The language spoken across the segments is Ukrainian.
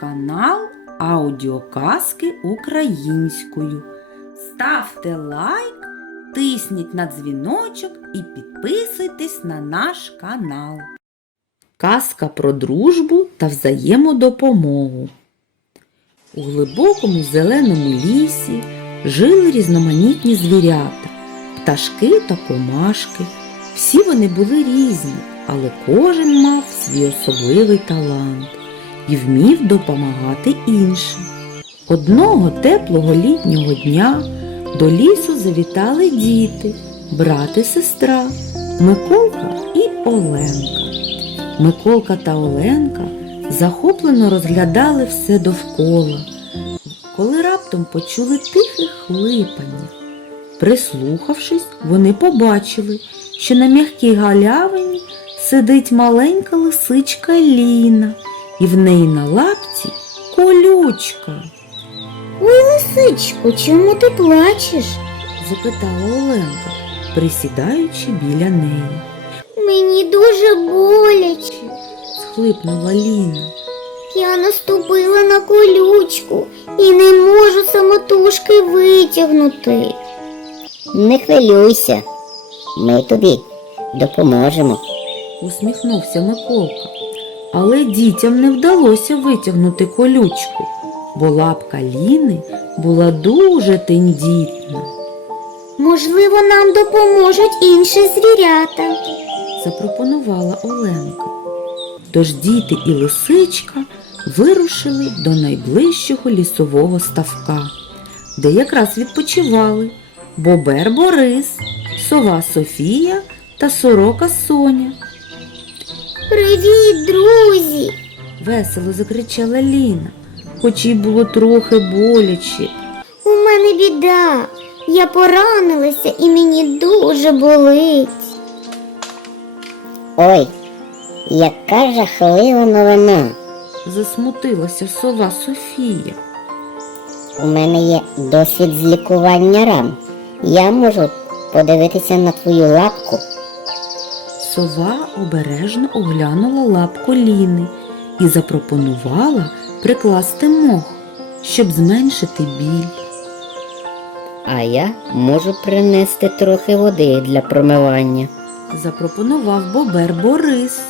канал Аудіоказки українською. Ставте лайк, тисніть на дзвіночок і підписуйтесь на наш канал. Казка про дружбу та взаємодопомогу. У глибокому зеленому лісі жили різноманітні звірята, пташки та комашки. Всі вони були різні, але кожен мав свій особливий талант і вмів допомагати іншим. Одного теплого літнього дня до лісу завітали діти, брат і сестра, Миколка і Оленка. Миколка та Оленка захоплено розглядали все довкола, коли раптом почули тихе хлипання. Прислухавшись, вони побачили, що на м'якій галявині сидить маленька лисичка Ліна, і в неї на лапці колючка. Ой, лисичко, чому ти плачеш? запитала Оленка, присідаючи біля неї. Мені дуже боляче. Схлипнула Ліна. Я наступила на колючку і не можу самотужки витягнути. Не хвилюйся, ми тобі допоможемо. усміхнувся Миколка. Але дітям не вдалося витягнути колючку, бо лапка Ліни була дуже тендітна. Можливо, нам допоможуть інші звірята. запропонувала Оленка. Тож діти і лисичка вирушили до найближчого лісового ставка, де якраз відпочивали бобер Борис, сова Софія та сорока Соня. Привіт, друзі! Весело закричала Ліна, хоч їй було трохи боляче. У мене біда. Я поранилася і мені дуже болить. Ой, яка жахлива новина. Засмутилася сова Софія. У мене є досвід з лікування ран. Я можу подивитися на твою лапку. Сова обережно оглянула лапку Ліни і запропонувала прикласти мох, щоб зменшити біль. А я можу принести трохи води для промивання. Запропонував бобер Борис,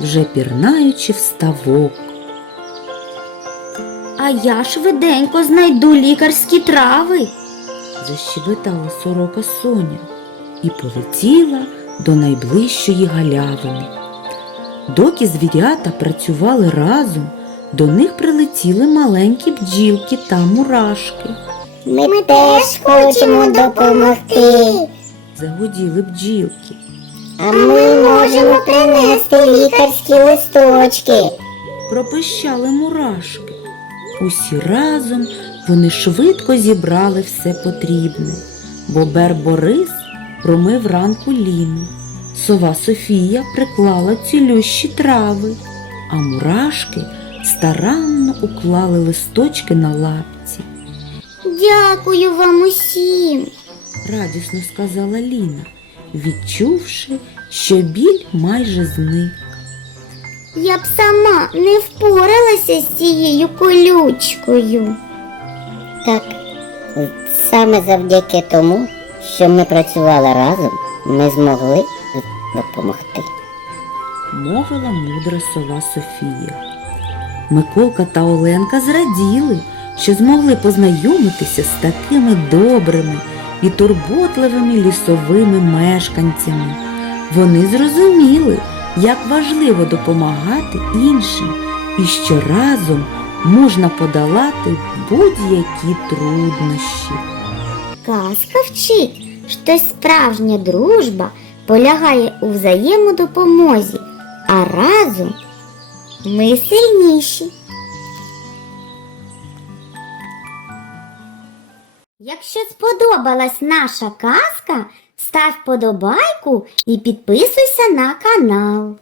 вже пірнаючи в ставок. А я швиденько знайду лікарські трави. Защебетала сорока Соня і полетіла до найближчої галявини. Доки звірята працювали разом, до них прилетіли маленькі бджілки та мурашки. Ми, теж хочемо допомогти. Загуділи бджілки. А ми можемо принести лікарські листочки. пропищали мурашки. Усі разом вони швидко зібрали все потрібне. Бобер Борис промив ранку Ліну. Сова Софія приклала цілющі трави, а мурашки старанно уклали листочки на лапці. Дякую вам усім. Радісно сказала Ліна, відчувши, що біль майже зник. Я б сама не впоралася з цією колючкою. Так, саме завдяки тому, що ми працювали разом, ми змогли допомогти. мовила мудра сова Софія. Миколка та Оленка зраділи, що змогли познайомитися з такими добрими і турботливими лісовими мешканцями. Вони зрозуміли, як важливо допомагати іншим і що разом можна подолати будь-які труднощі. Казка вчить, що справжня дружба полягає у взаємодопомозі, а разом ми сильніші. Якщо сподобалась наша казка, став подобайку і підписуйся на канал.